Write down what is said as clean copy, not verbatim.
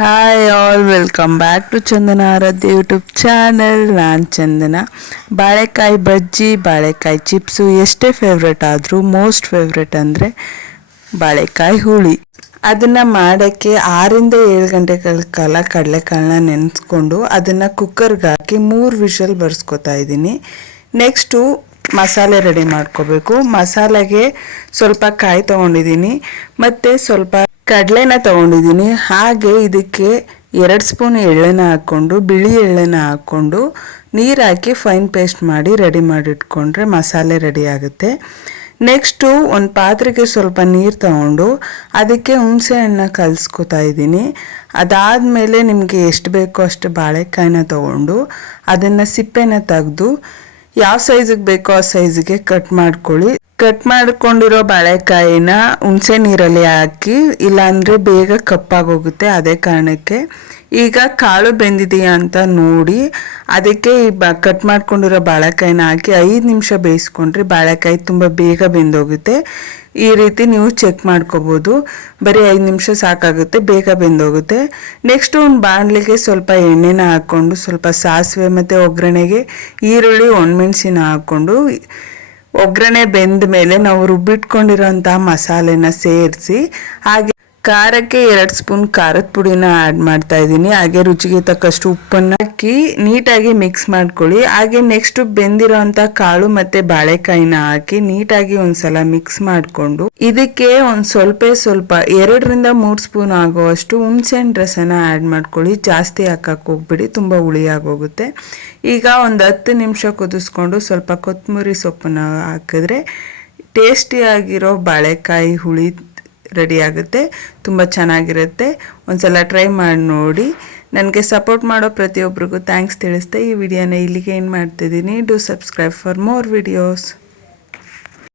Hi all, welcome back to Chandana Aradhya YouTube channel. ನಾನು ಚಂದನ. ಬಾಳೆಕಾಯಿ ಬಜ್ಜಿ, ಬಾಳೆಕಾಯಿ ಚಿಪ್ಸು ಎಷ್ಟೇ ಫೇವ್ರೆಟ್ ಆದರೂ ಮೋಸ್ಟ್ ಫೇವ್ರೆಟ್ ಅಂದರೆ ಬಾಳೆಕಾಯಿ ಹುಳಿ. ಅದನ್ನು ಮಾಡೋಕ್ಕೆ 6 ರಿಂದ 7 ಗಂಟೆಗಳ ಕಾಲ ಕಡಲೆಕಾಳನ್ನ ನೆನೆಸ್ಕೊಂಡು ಅದನ್ನು ಕುಕ್ಕರ್ಗೆ ಹಾಕಿ 3 ವಿಷಲ್ ಬರ್ಸ್ಕೊತಾ ಇದ್ದೀನಿ. ನೆಕ್ಸ್ಟು ಮಸಾಲೆ ರೆಡಿ ಮಾಡ್ಕೋಬೇಕು. ಮಸಾಲೆಗೆ ಸ್ವಲ್ಪ ಕಾಯಿ ತೊಗೊಂಡಿದ್ದೀನಿ ಮತ್ತು ಸ್ವಲ್ಪ ಕಡಲೆನ ತೊಗೊಂಡಿದ್ದೀನಿ. ಹಾಗೆ ಇದಕ್ಕೆ 2 ಸ್ಪೂನ್ ಎಳ್ಳೆನ ಹಾಕ್ಕೊಂಡು, ಬಿಳಿ ಎಳ್ಳೆನ ಹಾಕ್ಕೊಂಡು ನೀರು ಹಾಕಿ ಫೈನ್ ಪೇಸ್ಟ್ ಮಾಡಿ ರೆಡಿ ಮಾಡಿಟ್ಕೊಂಡ್ರೆ ಮಸಾಲೆ ರೆಡಿ ಆಗುತ್ತೆ. ನೆಕ್ಸ್ಟು ಒಂದು ಪಾತ್ರೆಗೆ ಸ್ವಲ್ಪ ನೀರು ತಗೊಂಡು ಅದಕ್ಕೆ ಹುಣಸೆ ಹಣ್ಣನ್ನ ಕಲಿಸ್ಕೊತಾ ಇದ್ದೀನಿ. ಅದಾದಮೇಲೆ ನಿಮಗೆ ಎಷ್ಟು ಬೇಕೋ ಅಷ್ಟು ಬಾಳೆಕಾಯಿನ ತೊಗೊಂಡು ಅದನ್ನು ಸಿಪ್ಪೆನ ತೆಗೆದು ಯಾವ ಸೈಜಿಗೆ ಬೇಕೋ ಆ ಸೈಜಿಗೆ ಕಟ್ ಮಾಡ್ಕೊಳ್ಳಿ. ಕಟ್ ಮಾಡ್ಕೊಂಡಿರೋ ಬಾಳೆಕಾಯಿನ ಹುಣಸೆ ನೀರಲ್ಲಿ ಹಾಕಿ, ಇಲ್ಲಾಂದರೆ ಬೇಗ ಕಪ್ಪಾಗೋಗುತ್ತೆ. ಅದೇ ಕಾರಣಕ್ಕೆ ಈಗ ಕಾಳು ಬೆಂದಿದೆಯಾ ಅಂತ ನೋಡಿ ಅದಕ್ಕೆ ಕಟ್ ಮಾಡ್ಕೊಂಡಿರೋ ಬಾಳೆಕಾಯಿನ ಹಾಕಿ 5 ನಿಮಿಷ ಬೇಯಿಸ್ಕೊಂಡ್ರೆ ಬಾಳೆಕಾಯಿ ತುಂಬ ಬೇಗ ಬೆಂದೋಗುತ್ತೆ. ಈ ರೀತಿ ನೀವು ಚೆಕ್ ಮಾಡ್ಕೋಬೋದು. ಬರೀ 5 ನಿಮಿಷ ಸಾಕಾಗುತ್ತೆ, ಬೇಗ ಬೆಂದೋಗುತ್ತೆ. ನೆಕ್ಸ್ಟು ಒಂದು ಬಾಣಲಿಗೆ ಸ್ವಲ್ಪ ಎಣ್ಣೆನ ಹಾಕ್ಕೊಂಡು ಸ್ವಲ್ಪ ಸಾಸಿವೆ ಮತ್ತು ಒಗ್ಗರಣೆಗೆ ಈರುಳ್ಳಿ, ಒಣಮೆಣಸಿನ ಹಾಕ್ಕೊಂಡು ಒಗ್ಗರಣೆ ಬೆಂದ ಮೇಲೆ ನಾವು ರುಬ್ಬಿಟ್ಕೊಂಡಿರೋಂಥ ಮಸಾಲೆನ ಸೇರಿಸಿ, ಹಾಗೆ ಖಾರಕ್ಕೆ 2 ಸ್ಪೂನ್ ಖಾರದ ಪುಡಿನ ಆ್ಯಡ್ ಮಾಡ್ತಾ ಇದ್ದೀನಿ. ಹಾಗೆ ರುಚಿಗೆ ತಕ್ಕಷ್ಟು ಉಪ್ಪನ್ನು ಹಾಕಿ ನೀಟಾಗಿ ಮಿಕ್ಸ್ ಮಾಡ್ಕೊಳ್ಳಿ. ಹಾಗೆ ನೆಕ್ಸ್ಟ್ ಬೆಂದಿರೋಂಥ ಕಾಳು ಮತ್ತು ಬಾಳೆಕಾಯಿನ ಹಾಕಿ ನೀಟಾಗಿ ಒಂದ್ಸಲ ಮಿಕ್ಸ್ ಮಾಡಿಕೊಂಡು ಇದಕ್ಕೆ ಒಂದು ಸ್ವಲ್ಪ 2 ರಿಂದ 3 ಸ್ಪೂನ್ ಆಗುವಷ್ಟು ಹುಣಸೆಹಣ್ಣು ರಸನ ಆ್ಯಡ್ ಮಾಡ್ಕೊಳ್ಳಿ. ಜಾಸ್ತಿ ಹಾಕಕ್ಕೆ ಹೋಗ್ಬಿಡಿ, ತುಂಬ ಹುಳಿ ಆಗೋಗುತ್ತೆ. ಈಗ ಒಂದು 10 ನಿಮಿಷ ಕುದಿಸ್ಕೊಂಡು ಸ್ವಲ್ಪ ಕೊತ್ತಂಬರಿ ಸೊಪ್ಪನ್ನು ಹಾಕಿದ್ರೆ ಟೇಸ್ಟಿಯಾಗಿರೋ ಬಾಳೆಕಾಯಿ ಹುಳಿ ರೆಡಿ ಆಗುತ್ತೆ. ತುಂಬ ಚೆನ್ನಾಗಿರುತ್ತೆ. ಒಂದ್ಸಲ ಟ್ರೈ ಮಾಡಿ ನೋಡಿ. ನನಗೆ ಸಪೋರ್ಟ್ ಮಾಡೋ ಪ್ರತಿಯೊಬ್ಬರಿಗೂ ಥ್ಯಾಂಕ್ಸ್ ತಿಳಿಸ್ತಾ ಈ ವಿಡಿಯೋನ ಇಲ್ಲಿಗೆ ಏನು ಮಾಡ್ತಿದ್ದೀನಿ. Do subscribe for more videos.